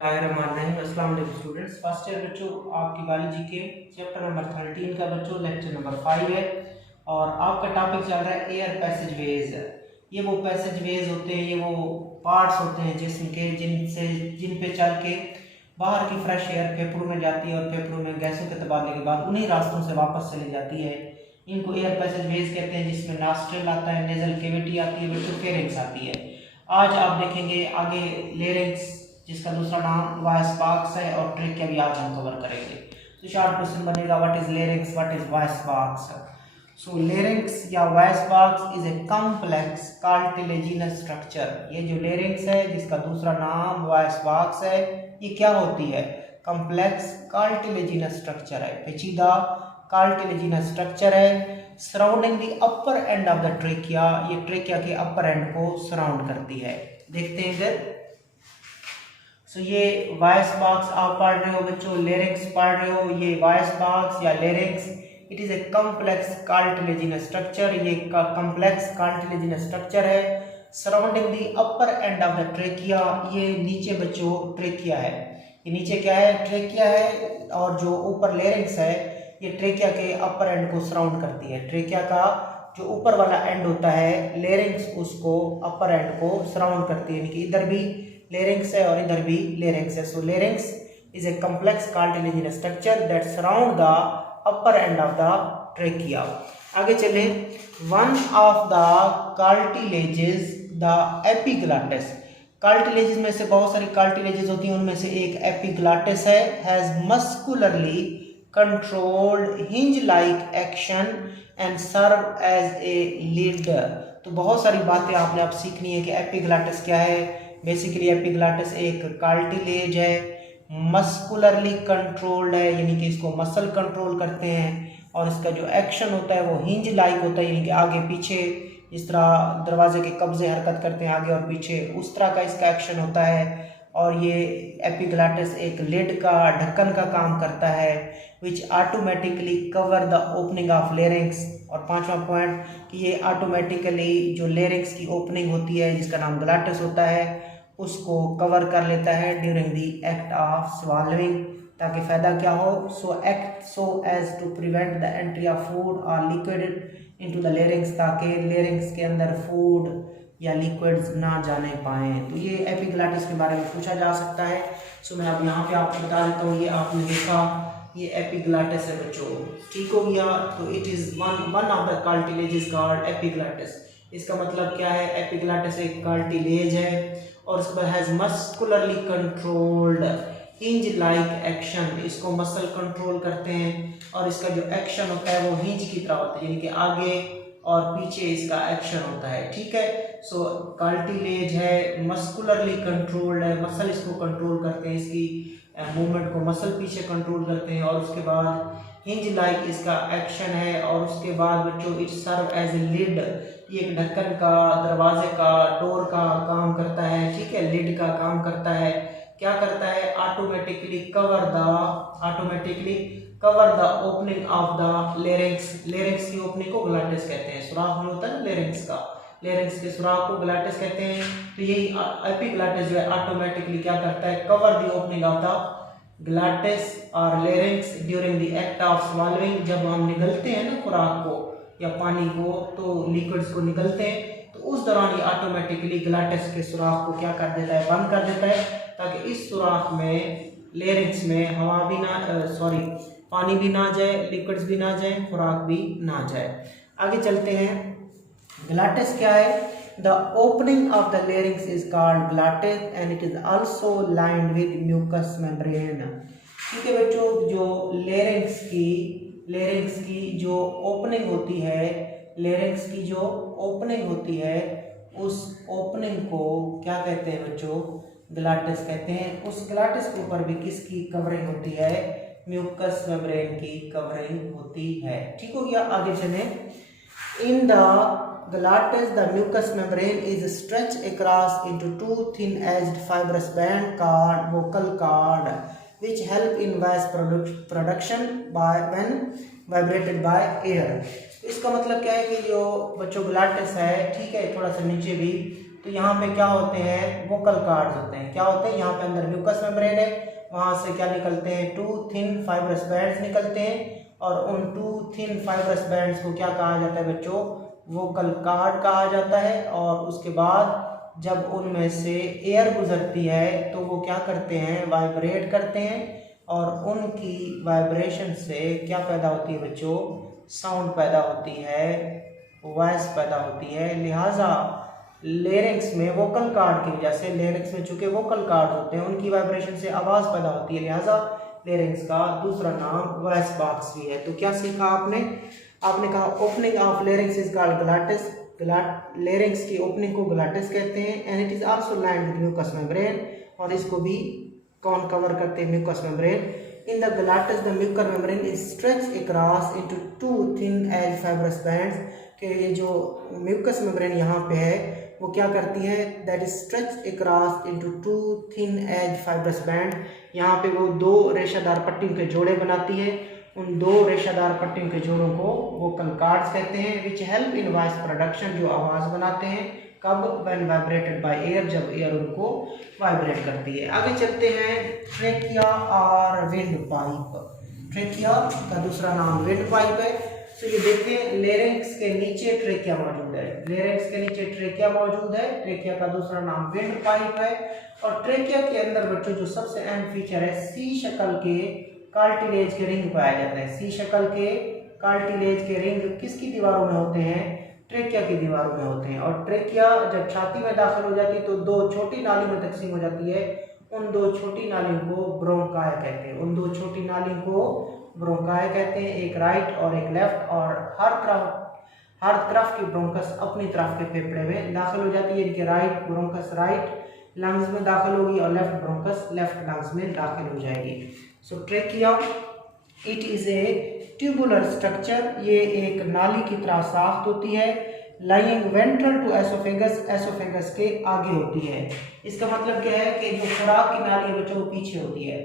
अस्सलाम वालेकुम students. First year बच्चों, आपकी बायोलॉजी के चैप्टर नंबर 13 का बच्चों लेक्चर नंबर 5 है और आपका टॉपिक चल रहा है एयर पैसेज वेज। ये वो पैसेज वेज होते हैं, ये वो पार्ट्स होते हैं जिसम के जिन पे चल के बाहर की फ्रेश एयर फेफड़ों में जाती है और फेफड़ों में गैसों के तबादले के बाद उन्हीं रास्तों से वापस चली जाती है। इनको एयर पैसेज वेज कहते हैं, जिसमें नॉस्ट्रिल आता है, नेजल कैविटी आती है बच्चों, फेरिंक्स आती है। आज आप देखेंगे आगे लेरिंक्स, जिसका दूसरा नाम वॉइस बॉक्स है, और ट्रेकिया भी आज हम कवर करेंगे। तो शॉर्ट क्वेश्चन बनेगा, what is larynx, what is voice box. So larynx या voice box is a complex cartilaginous structure. ये जो लेरिंक्स है, जिसका दूसरा नाम वॉइस बॉक्स है, ये क्या होती है? कॉम्प्लेक्स कार्टिलेजिनस स्ट्रक्चर है, पेचीदा कार्टिलेजिनस स्ट्रक्चर है, surrounding the upper end of the trachea. ये ट्रेकिया के अपर एंड को सराउंड करती है। देखते हैं इधर। सो ये वॉइस बॉक्स आप पढ़ रहे हो बच्चों, लेरिंक्स पढ़ रहे हो। ये वॉइस बॉक्स या larynx, it is a complex cartilaginous structure. ये कॉम्प्लेक्स कार्टिलेजिनस स्ट्रक्चर है surrounding the upper end of the trachea. ये नीचे बच्चों ट्रेकिया है, ये नीचे क्या है? ट्रेकिया है। और जो ऊपर लेरिंक्स है, ये ट्रेकिया के अपर एंड को सराउंड करती है। ट्रेकिया का जो ऊपर वाला एंड होता है, लेरिंक्स, उसको अपर एंड को सराउंड करती है। यानी कि इधर भी लेरिंक्स है और इधर भी लेरिंक्स है। So larynx is a complex cartilaginous structure that surround the upper end of the trachea. आगे चले। One of the cartilages the epiglottis. Cartilages में से बहुत सारी कार्टिलेजेस होती हैं, उनमें से एक एपिग्लॉटिस है। Has muscularly controlled hinge like action and serve as a lid. तो बहुत सारी बातें आपने अब सीखनी है कि एपिग्लॉटिस क्या है। बेसिकली एपिग्लॉटिस एक कार्टिलेज है, मस्कुलरली कंट्रोल्ड है, यानी कि इसको मसल कंट्रोल करते हैं, और इसका जो एक्शन होता है वो हिंज लाइक होता है, यानी कि आगे पीछे जिस तरह दरवाजे के कब्जे हरकत करते हैं आगे और पीछे, उस तरह का इसका एक्शन होता है। और ये एपिग्लॉटिस एक लिड का, ढक्कन का काम करता है, विच automatically cover the opening of larynx. और पांचवा पॉइंट कि ये ऑटोमेटिकली जो लेरिंक्स की ओपनिंग होती है, जिसका नाम ग्लॉटिस होता है, उसको कवर कर लेता है during the act of swallowing. ताकि फ़ायदा क्या हो? So as to prevent the entry of food और लिक्विड इनटू द लेरिंक्स, ताकि लेरिंक्स के अंदर फूड या लिक्विड्स ना जाने पाएँ। तो ये एपिग्लॉटिस के बारे में पूछा जा सकता है। सो मैं अब यहाँ पे आपको बता देता हूँ। ये आपने देखा, ये एपिग्लॉटिस है बच्चों, ठीक हो गया। तो it is one of the cartilages called epiglottis. इसका मतलब क्या है? एपिग्लॉटिस एक कार्टिलेज है और उसके बाद has muscularly controlled hinge like action. इसको मसल कंट्रोल करते हैं और इसका जो एक्शन होता है वो हिंज की तरह होता है, यानी कि आगे और पीछे इसका एक्शन होता है, ठीक है। सो कार्टिलेज है, मस्कुलरली कंट्रोल्ड है, मसल इसको कंट्रोल करते हैं, इसकी मूवमेंट को मसल पीछे कंट्रोल करते हैं। और उसके बाद हिंज लाइक इसका एक्शन है। और उसके बाद बच्चों it serve as a lid. ये एक ढक्कन का, दरवाजे का, डोर का काम करता है, ठीक है, लिड का काम करता है। क्या करता है? Automatically cover the opening of the larynx. Larynx की ओपनिंग को ग्लॉटिस कहते हैं। सुराख में होता है ना लेरिंक्स का, लेरिंक्स के सुराख को ग्लॉटिस कहते हैं। तो यही एपिग्लॉटिस जो है ऑटोमेटिकली क्या करता है? Cover the opening of the glottis और larynx during the act of swallowing. जब हम निगलते हैं ना खुराक को या पानी को, तो लिक्विड्स को निगलते हैं, तो उस दौरान ये ऑटोमेटिकली ग्लॉटिस के सुराख को क्या कर देता है? बंद कर देता है, ताकि इस सुराख में, लेरिंक्स में हवा भी ना, पानी भी ना जाए, लिक्विड्स भी ना जाए, खुराक भी ना जाए। आगे चलते हैं। ग्लॉटिस क्या है? The opening of the larynx is called glottis and it is also lined with mucus membrane. ठीक है बच्चों, जो लेरिंक्स की जो ओपनिंग होती है, लेरिंक्स की जो ओपनिंग होती है, उस ओपनिंग को क्या कहते हैं बच्चों? ग्लॉटिस कहते हैं। उस ग्लॉटिस के ऊपर भी किसकी कवरिंग होती है? म्यूकस मेम्ब्रेन की कवरिंग होती है, ठीक हो गया। आगे चले। In the glottis the mucus membrane is stretch across into two thin edged fibrous band called vocal cord which help in voice production by when vibrated by air। इसका मतलब क्या है कि जो बच्चों ग्लॉटिस है, ठीक है, थोड़ा सा नीचे भी, तो यहाँ पे क्या होते हैं, वोकल कार्ड्स होते हैं। क्या होते हैं, यहाँ पे अंदर म्यूकस मेम्ब्रेन है, वहाँ से क्या निकलते हैं, 2 थिन फाइब्रस बैंड्स निकलते हैं, और उन 2 थिन फाइब्रस बैंड्स को क्या कहा जाता है बच्चों, वोकल कार्ड कहा जाता है। और उसके बाद जब उनमें से एयर गुजरती है तो वो क्या करते हैं, वाइब्रेट करते हैं, और उनकी वाइब्रेशन से क्या पैदा होती है बच्चों, साउंड पैदा होती है, वॉइस पैदा होती है। लिहाजा लेरिंग्स में वोकल कार्ड की वजह से, लेरिंग्स में चूंकि वोकल कार्ड होते हैं उनकी वाइब्रेशन से आवाज़ पैदा होती है, लिहाजा लेरिंग्स का दूसरा नाम वॉइस बॉक्स भी है। तो क्या सीखा आपने कहा opening of larynx is called glottis. Larynx की ओपनिंग को ग्लॉटिस कहते हैं, and it is also lined with mucus membrane, और इसको भी कौन कवर करते हैं, mucus membrane. In the glottis the mucus membrane is stretched across into 2 thin edge fibrous bands, कि ये जो म्यूकस मेम्ब्रेन यहाँ पे है वो क्या करती है, that is stretched across into 2 thin edge fibrous band, यहाँ पे वो 2 रेशादार पट्टियों के जोड़े बनाती है। उन 2 रेशादार पट्टियों के जोड़ों को वोकल कार्ड्स कहते हैं, which help in voice production, जो आवाज़ बनाते हैं कब, व्हेन वाइब्रेटेड बाय एयर, जब एयर उनको वाइब्रेट करती है। आगे चलते हैं, ट्रेकिया और विंड पाइप। ट्रेकिया का दूसरा नाम विंड पाइप है। तो ये देखें, लेरिंक्स के नीचे ट्रेकिया मौजूद है, लेरिंक्स के नीचे ट्रेकिया मौजूद है। ट्रेकिया का दूसरा नाम विंड पाइप है। और ट्रेकिया के अंदर बच्चों जो सबसे अहम फीचर है, सी शक्ल के कार्टिलेज के रिंग पाया जाता है। सी शक्ल के कार्टिलेज के रिंग किसकी दीवारों में होते हैं, ट्रेकिया की दीवारों में होते हैं। और ट्रेकिया जब छाती में दाखिल हो जाती है तो 2 छोटी नाली में तकसीम हो जाती है। उन 2 छोटी नालियों को ब्रोंकाई कहते हैं, उन 2 छोटी नालियों को ब्रोंकाई कहते हैं, एक राइट और एक लेफ्ट। और हर तरफ की ब्रोंकस अपनी तरफ के फेफड़े में दाखिल हो जाती है। इनके राइट ब्रोंकस राइट लंग्स में दाखिल होगी और लेफ्ट ब्रोंकस लेफ्ट लंग्स में दाखिल हो जाएगी। So trachea it is a tubular structure, ये एक नाली की तरह साख्त होती है, lying ventral to oesophagus, oesophagus के आगे होती है। इसका मतलब क्या है कि जो खुराक की नाली है बच्चों वो पीछे होती है।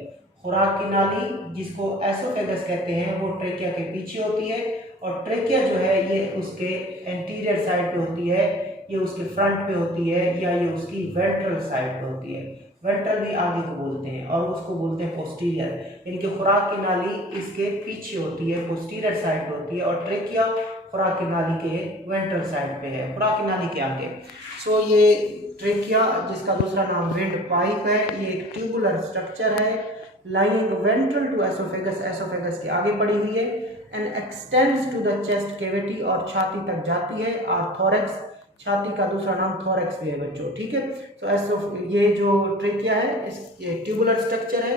खुराक की नाली जिसको एसोफेगस कहते हैं वो ट्रेकिया के पीछे होती है, और ट्रेकिया जो है ये उसके एंटीरियर साइड पे होती है, ये उसके फ्रंट पे होती है, या ये उसकी वेंट्रल साइड पे होती है। वेंट्रल भी आगे को बोलते हैं और उसको बोलते हैं पोस्टीरियर। इनके खुराक की नाली इसके पीछे होती है, पोस्टीरियर साइड पे होती है, और ट्रेकिया खुराक की नाली के वेंट्रल साइड पे है, खुराक की नाली के आगे। सो ये ट्रेकिया जिसका दूसरा नाम विंड पाइप है, ये एक ट्यूबुलर स्ट्रक्चर है, lying ventral to oesophagus, oesophagus के आगे पड़ी हुई है, and extends to the chest cavity, और छाती तक जाती है। और थोरेक्स, छाती का दूसरा नाम थोरेक्स भी है बच्चों, ठीक है। तो ये जो ट्रेकिया है ये ट्यूबुलर स्ट्रक्चर है,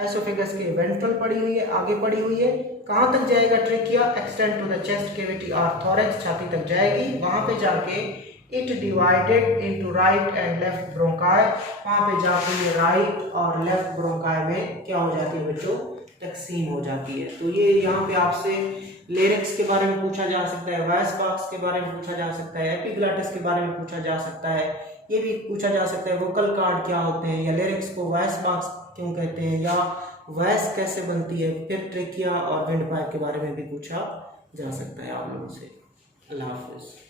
एसोफेगस के वेंट्रल पड़ी हुई है, आगे पड़ी हुई है। कहाँ तक जाएगा trachea, extend to the chest cavity और थोरेक्स, छाती तक जाएगी। वहाँ पे जाके it divided into right and left bronchi, वहाँ पे जाके ये राइट और लेफ्ट ब्रोंकाई में क्या हो जाती है बच्चों, तकसीम हो जाती है। तो ये यहाँ पे आपसे लेरिक्स के बारे में पूछा जा सकता है, वॉइस बॉक्स के बारे में पूछा जा सकता है, एपिग्लॉटिस के बारे में पूछा जा सकता है, ये भी पूछा जा सकता है वोकल कार्ड क्या होते हैं, या लिरिक्स को वॉइस बॉक्स क्यों कहते हैं, या वॉइस कैसे बनती है। फिर ट्रेकिया और विंड पाइप के बारे में भी पूछा जा सकता है आप लोगों से। अल्लाह हाफिज़।